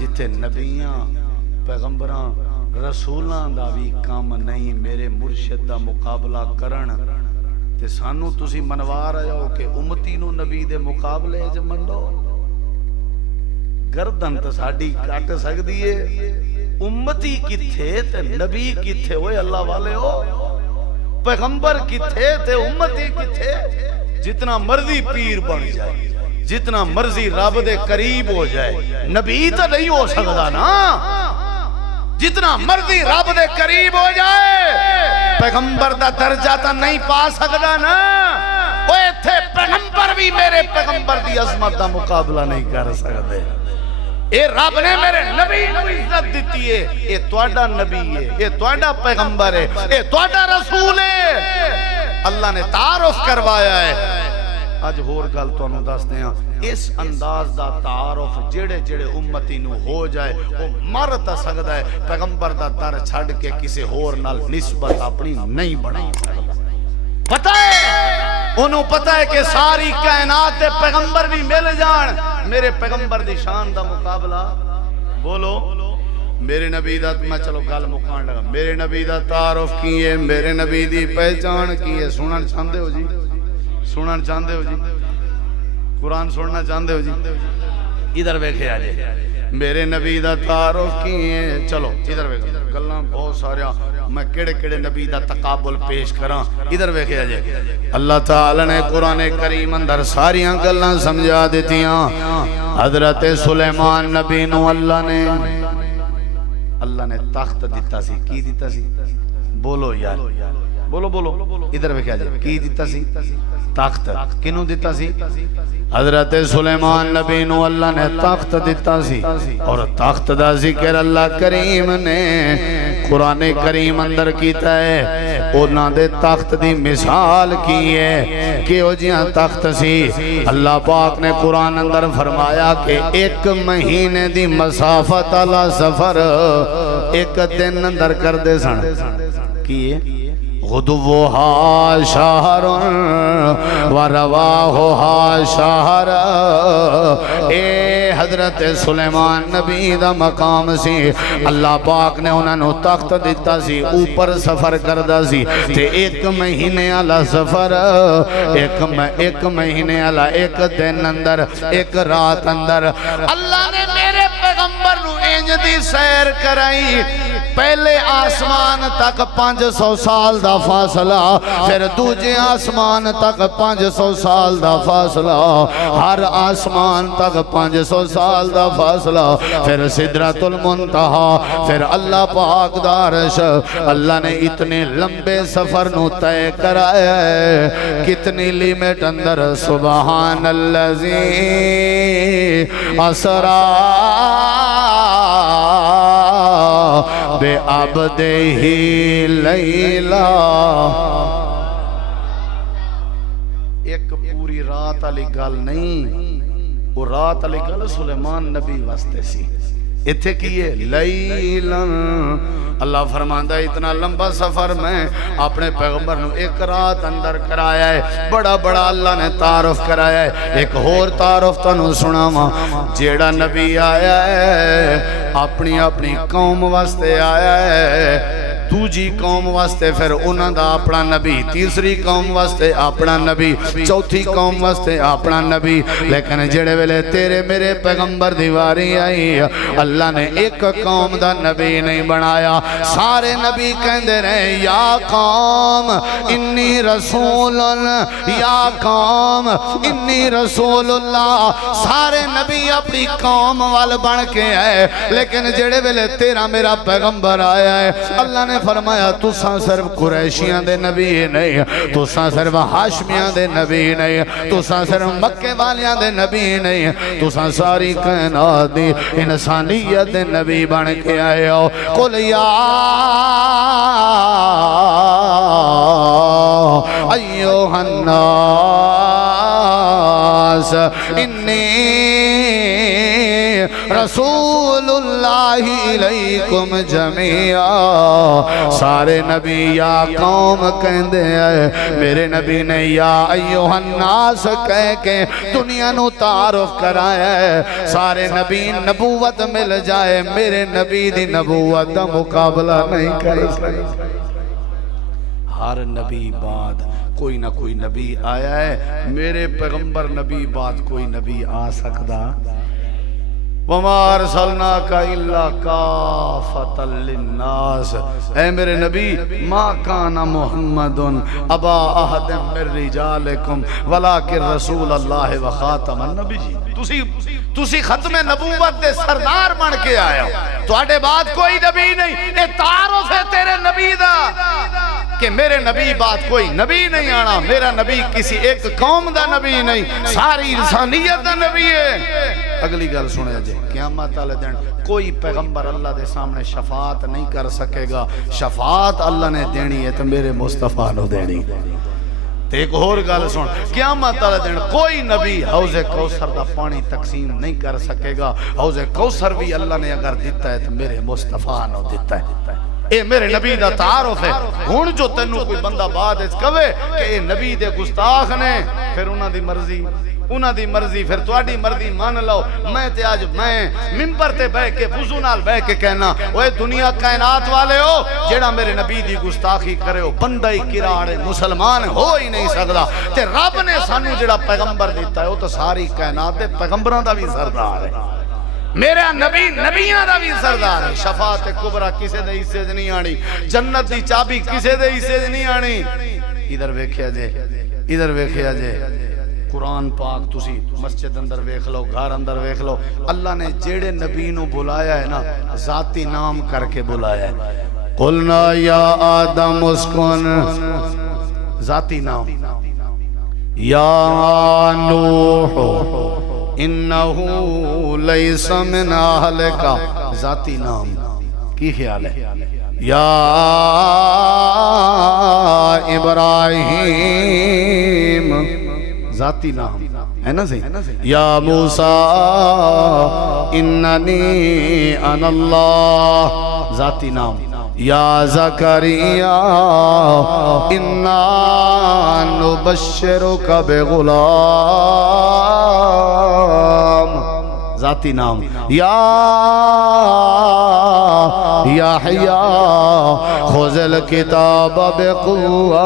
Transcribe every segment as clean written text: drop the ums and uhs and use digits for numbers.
جتھے نبیاں پیغمبراں رسولاں دا بھی کام نہیں میرے مرشد دا مقابلہ کرن تے سانو تسی منوا رہے ہو کہ امتی نو نبی دے مقابلے جو منڈو گردن تا ساڑی کٹ سکتی ہے امتی کتھے تے نبی کتھے ہوئے اللہ والے ہو پیغمبر کتھے تے امتی کتھے جتنا مرضی پیر بن جائے جتنا مرضی رب دے قریب ہو جائے نبی تو نہیں ہو سکتا نا جتنا مرضی رب دے قریب ہو جائے پیغمبر دا درجہ تا نہیں پا سکتا نا اوے تھے پیغمبر بھی میرے پیغمبر دی عظمت دا مقابلہ نہیں کر سکتے اے رب نے میرے نبی نو عزت دیتی ہے اے توڑا نبی ہے اے توڑا پیغمبر ہے اے توڑا رسول ہے اللہ نے تعارف کروایا ہے آج ہور گل تو انہوں دستے ہیں اس انداز دا تعارف جڑے جڑے امتی نو ہو جائے وہ مرتا سکتا ہے پیغمبر دا در چھڑ کے کسی ہور نال نسبت اپنی نہیں بنا سکتا پتہ ہے انہوں پتہ ہے کہ ساری کائنات دے پیغمبر بھی مل جان میرے پیغمبر دی شان دا مقابلہ بولو میرے نبی دا میں چلو گل مکان لگا میرے نبی دا تعارف کیے میرے نبی دی پہچان کیے سنن چاندے ہو جی سنن چاندے ہو جی قرآن سننا چاندے ہو جی ادھر بیکھے آجے میرے نبی دا تعارف کیے چلو ادھر بیکھے گلنا بہت ساریا میں کڑے کڑے نبی دا تقابل پیش کراں ادھر بیکھے آجے اللہ تعالی نے قرآن کریم اندر ساریاں گلنا سمجھا دیتیاں حضرت سلیمان نبی نو اللہ نے تخت دیتا سی کی دیتا سی بولو یار بولو بولو ادھر بیکھے آجے کی دیتا سی تخت کنوں دیتا سی حضرت سلیمان نبی نو اللہ نے تخت دیتا سی اور تخت دا ذکر اللہ کریم نے قرآن کریم اندر کیتا ہے اونا دے تخت دی مثال کی ہے کہ او جیاں تخت سی اللہ پاک نے قرآن اندر فرمایا کہ ایک مہینے دی مسافت علی سفر ایک دن اندر کر دے سن کیے غدوہا شہر ورواہا شہر اے حضرت سلیمان نبی دا مقام سی اللہ پاک نے انہوں تخت دیتا سی اوپر سفر کردہ سی تے ایک مہینے علا سفر ایک مہینے علا ایک دن اندر ایک رات اندر اللہ نے میرے پیغمبر نو انج دی سیر کرائی پہلے آسمان تک 500 سال دا فاصلہ پھر دوجے آسمان تک 500 سال دا فاصلہ ہر آسمان تک 500 سال دا فاصلہ پھر سدرۃ المنتہا پھر اللہ پاک دا عرش اللہ نے اتنے لمبے سفر نو طے کرایا ہے کتنی لیمٹ اندر سبحان الذی اسرا بے عبدہ لیلا ایک پوری رات علی گل نہیں وہ رات علی گل سلیمان نبی واسطے سی اتھے کیے لیلن اللہ فرماندہ اتنا لمبا سفر میں اپنے پیغمبر نو ایک رات اندر کرایا ہے بڑا بڑا اللہ نے تعارف کرایا ہے ایک اور تعارف تنو سناما جیڑا نبی آیا ہے اپنی قوم واسطے آیا ہے دوجی قوم واسطے پھر انہاں دا اپنا نبی تیسری قوم واسطے اپنا نبی چوتھی قوم واسطے اپنا نبی لیکن جڑے ویلے تیرے میرے پیغمبر دیواری آئی اللہ نے ایک قوم دا نبی نہیں بنایا سارے نبی کہندے رہے یا قوم انی رسول یا قوم انی رسول اللہ سارے نبی اپنی قوم وال بن کے آئے لیکن جڑے ویلے تیرا میرا پیغمبر آیا ہے اللہ نے فرمایا تُساں صرف قریشیاں دے نبی نہیں تُساں صرف ہاشمیاں دے نبی نہیں تُساں صرف مکے والیاں دے نبی نہیں تُساں ساری کائنات دی انسانیت دے نبی بن کے آئے ہو قل یا ایوہ الناس انی رسول اللہ علیکم جمیعا سارے نبی یا قوم کہندے ہیں میرے نبی نے یا ایوہ الناس کہہ کے دنیا نو تعارف کرایا ہے سارے نبی نبوت مل جائے میرے نبی دی نبوت دا مقابلہ نہیں کر سکتے ہر نبی بعد کوئی نہ کوئی نبی آیا ہے میرے پیغمبر نبی بعد کوئی نبی آ سکتا وَمَا أَرْسَلْنَاكَ إِلَّا كَافَةً لِلنَّاسِ اے میرے نبی مَا كَانَ مُحَمَّدٌ أَبَا أَحَدٍ مِّن رِجَالِكُمْ وَلَٰكِن رَسُولَ اللَّهِ وَخَاتَمَ النَّبِيِّينَ تُسی ختم نبوت دے سردار بن کے آیا تو آٹے بعد کوئی نبی نہیں اے تعارف ہے تیرے نبی دا کہ میرے نبی بعد کوئی نبی نہیں آنا میرا نبی کسی ایک قوم دا نبی نہیں ساری انسانیت دا نبی ہے اگلی گل سنے جے قیامت والے دن کوئی پیغمبر اللہ دے سامنے شفاعت نہیں کر سکے گا شفاعت اللہ نے دینی ہے تو میرے مصطفیٰ نو دینی ایک اور گل سن قیامت والے دن کوئی نبی حوض کوثر دا پانی تقسیم نہیں کر سکے گا حوض کوثر بھی اللہ نے اگر دیتا ہے تو میرے مصطفیٰ نو دیتا ہے اے میرے نبی دا تعارف ہے ہون جو تینوں کوئی بندہ بعد اس کہے کہ اے نبی دے گستاخ نے پھر انہاں دی مرضی پھر تواڈی مرضی مان لو میں تے آج میں منبر تے بیٹھ کے وضو نال بیٹھ کے کہنا اوے دنیا کائنات والے ہو جیڑا میرے نبی دی گستاخی کرے ہو بندہ ہی کراڑے مسلمان ہو ہی نہیں سکدا تے رب نے سانو جیڑا پیغمبر دیتا ہے وہ تو ساری کائنات دے پیغمبراں دا بھی سردار ہے میرا نبی نبیاں دا بھی سردار ہے شفاعت کبریٰ کسے دے حصے سے نہیں آنی جنت دی چابی کسے دے حصے سے نہیں آنی ادھر ویکھیا جے قرآن پاک تسی مسجد اندر ویکھ لو گھر اندر ویکھ لو اللہ نے جیڑے نبی نو بلایا ہے نا ذاتی نام کر کے بلایا ہے قلنا یا آدم اسکن ذاتی نام یا نوح انہو لیس من اہلکا ذاتی نام کی خیال ہے یا ابراہیم ذاتی نام ہے نا صحیح یا موسیٰ اننی انا اللہ ذاتی نام یا زکریا انا نبشرک بغلام ذاتی نام یا یحییٰ خذ الکتاب بقوہ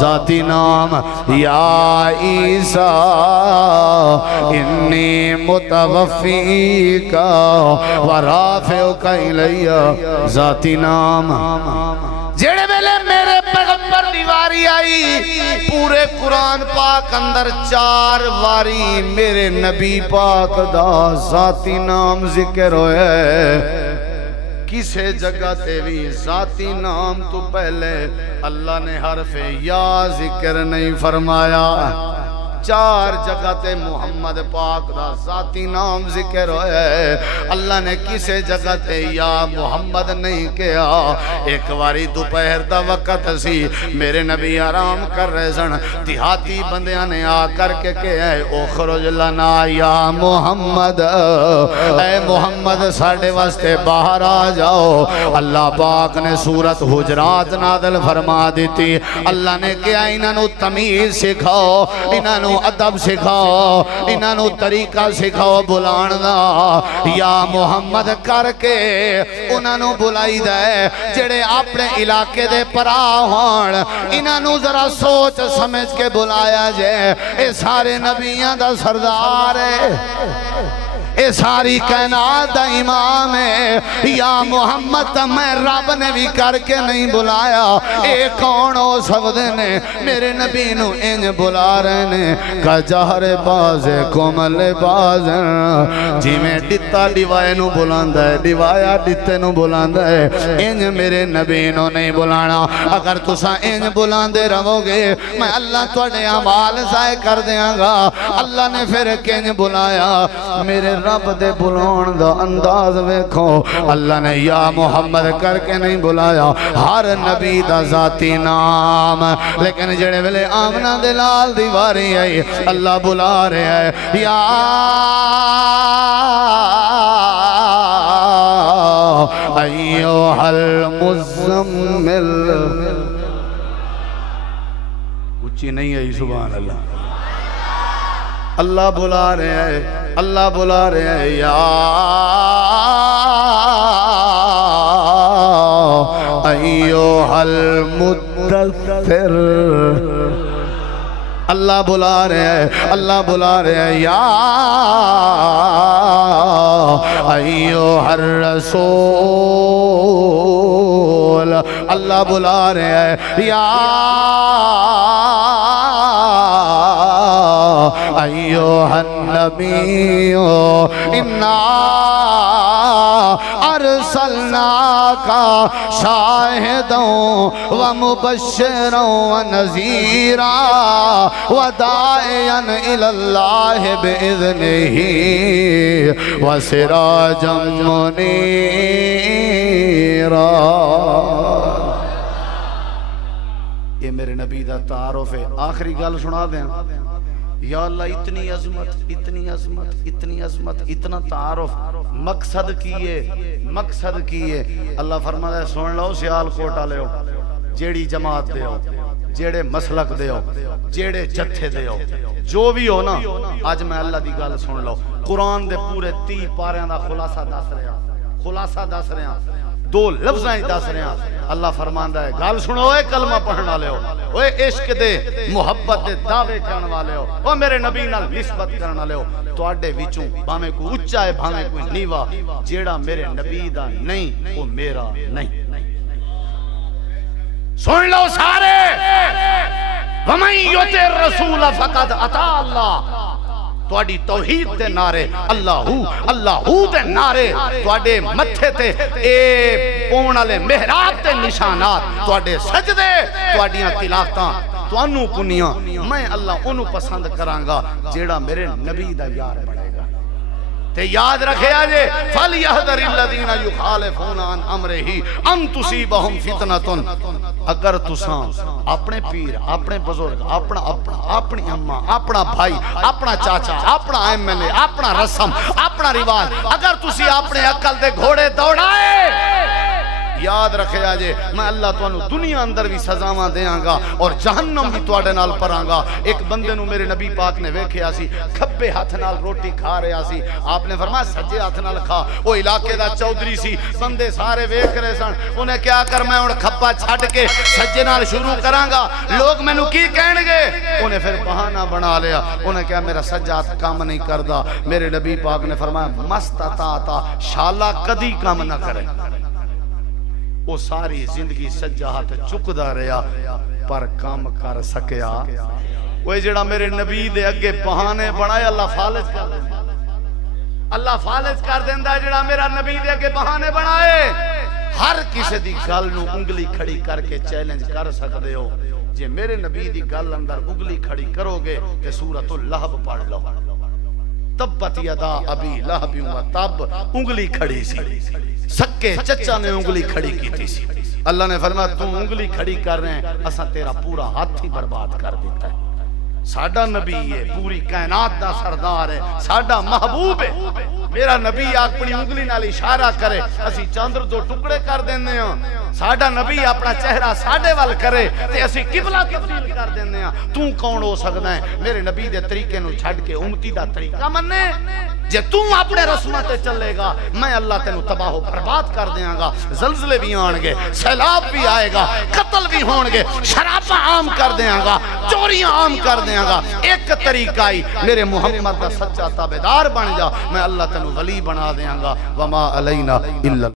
ذاتی نام یا عیسیٰ انی متوفیک ورافعک الیہ ذاتی نام جیڑے ویلے میرے پیغمبر دی واری آئی پورے قرآن پاک اندر 4 واری میرے نبی پاک دا ذاتی نام ذکر ہوئے کسے جگہ تے بھی ذاتی نام تو پہلے اللہ نے حرف یا ذکر نہیں فرمایا 4 جگہ تے محمد پاک دا ذاتی نام ذکر ہوئے اللہ نے کسے جگہ تے یا محمد نہیں کیا ایک واری دوپہر دا وقت سی میرے نبی آرام کر رہے سن دیہاتی بندیاں نے آ کر کے کہے اخرج لنا یا محمد اے محمد ساڑھے واسطے باہر آ جاؤ اللہ پاک نے سورت حجرات نازل فرما دیتی اللہ نے کیا انہوں تمیز سکھاؤ انہوں ادب سکھاؤ انہوں طریقہ سکھاؤ بلان دا یا محمد کر کے انہوں بلائی دے جڑے اپنے علاقے دے پراہن انہوں ذرا سوچ سمجھ کے بلایا جائے اے سارے نبیان دا سردار ہے اے ساری کائنات دا امام ہے یا محمد میں رب نے بھی کر کے نہیں بلایا اے کون ہو سکتے نے میرے نبی نو انج بلا رہے نے کجہر باز کمل باز جی میں ڈتا ڈیوائے نو بلاندہ ہے ڈیوایا ڈتے نو بلاندہ ہے انج میرے نبی نو نہیں بلانا اگر تسا انج بلاندے رہو گے میں اللہ توڑے عمال ضائع کر دیاں گا اللہ نے پھر کنج بلایا میرے رب دے بلان دا انداز ویکھو اللہ نے یا محمد کر کے نہیں بلایا ہر نبی دا ذاتی نام لیکن جڑے ویلے آمنہ دلال دیواری آئی اللہ بلا رہے ہیں یا المزمل. اونچی نہیں ہے سبحان اللہ. اللہ بلا رہے ہیں, اللہ بلا رہے ہیں, یا ایھا المدثر. اللہ بلا رہے ہیں, اللہ بلا رہے ہیں, یا ایھا الرسول. اللہ بلا رہے ہیں, یا ایھا النبی انا ارسلناک شاہدا ومبشرا ونذیرا وداعیا الی اللہ باذنہ وسراجا منیرا. یہ میرے نبی دا تعارف ہے. آخری گل سنا دیں. یا اللہ اتنی عظمت, اتنی عظمت, اتنی عظمت, اتنا تعارف, مقصد کیے, مقصد کیے. اللہ فرماتا ہے سن لو سیال کوٹ والے ہو, جیڑی جماعت دے ہو, جیڑے مسلک دے ہو, جیڑے جتھے دے ہو, جو بھی ہو نا, آج میں اللہ دی گل سن لو. قرآن دے پورے 30 پاریاں دا خلاصہ دس رہا, خلاصہ دس رہا, 2 لفظاں ہی دس رہا. اللہ فرماندا ہے گل سنو اے کلمہ پڑھن والے ہو, اوے عشق دے محبت دے دعوے کرن والے ہو, او میرے نبی نال نسبت کرن والے ہو. تواڈے وچوں بھاویں کوئی اونچا ہے بھاویں کوئی نیوا, جیڑا میرے نبی دا نہیں او میرا نہیں. سن لو سارے, وَمَن يُطِعِ الرَّسُولَ فَقَدْ أَطَاعَ اللَّهَ. تواڈی توحید دے نعرے, اللہ دے نعرے, تواڈے متھے تے اے پون والے محراب تے نشانات, تواڈے سجدے, تواڈیاں تلاوتاں تانوں کنیاں, میں اللہ اونوں پسند کرانگا جیڑا میرے نبی دا یار بنے گا. تے یاد رکھے آجے فَلْيَحْذَرِ الَّذِينَ يُخَالِفُونَ عَنْ أَمْرِهِ أَن تُصِيبَهُمْ فِتْنَةٌ. اگر تساں اپنے پیر, اپنے بزرگ, اپنی اماں, اپنا بھائی, اپنا چاچا, اپنا MLA, اپنا رسم, اپنا رواج, اگر تسی اپنے عقل دے گھوڑے دوڑائے, یاد رکھے آجے میں اللہ تانوں دنیا اندر بھی سزاواں دیاں گا اور جہنم بھی تواڈے نال پراں گا. ایک بندے نو میرے نبی پاک نے ویکھیا سی, کھبے ہاتھ نال روٹی کھا رہا سی. آپ نے فرمایا سجے ہاتھ نال کھا. وہ علاقے دا چودھری سی, بندے سارے ویکھ رہے سن. انہیں کیا کر میں ہن کھبا چھڈ کے سجے نال شروع کراں گا, لوگ مینوں کی کہن گے. انہیں پھر بہانہ بنا لیا. انہیں کہا میرا سجا ہاتھ کام نہیں کردا. میرے نبی پاک نے فرمایا مستطاعت, شالا کدی کام نہ کرے. وہ ساری زندگی سجا ہاتھ چکدا رہا پر کام کر سکیا. وہ جڑا میرے نبی دے اگے بہانے بنائے, اللہ فالج کر دیندا, اللہ فالج کر دیندا. جڑا میرا نبی دے اگے بہانے بنائے, ہر کسی دی گل نو انگلی کھڑی کر کے چیلنج کر سکدے ہو. جے میرے نبی دی گل اندر انگلی کھڑی کرو گے تے سورۃ اللہب پڑھ لو. تبت یدا ابی لہب و تب, انگلی کھڑی سی. سکے چچا نے انگلی کھڑی کی تھی سی. اللہ نے فرمایا تو انگلی کھڑی کر رہے ہیں, اساں تیرا پورا ہاتھ ہی برباد کر دیتا ہے. ساڈا نبی ہے, پوری کائنات دا سردار ہے, ساڈا محبوب ہے. میرا نبی اپنی انگلی نال اشارہ کرے, اسی چاندر دو ٹکڑے کر دیندے ہاں. ساڈا نبی اپنا چہرہ ساڈے وال کرے تے اسی قبلہ تبدیل کر دیندے ہاں. تو کون ہو سکدا ہے میرے نبی دے طریقے نو چھڈ کے امتی دا طریقہ مننے؟ جے تو اپنے رسموں تے چلے گا, میں اللہ تینوں تباہ و برباد کر دیاں گا. زلزلے بھی آن گے, سیلاب بھی آئے گا, قتل بھی ہون گے, شراباں عام کر دیاں گا, چوریاں عام کر دیاں گا. ایک طریقہ ہی میرے محمد دا سچا تابعدار بن جا, میں اللہ تینوں ولی بنا دیاں گا. وما علینا الا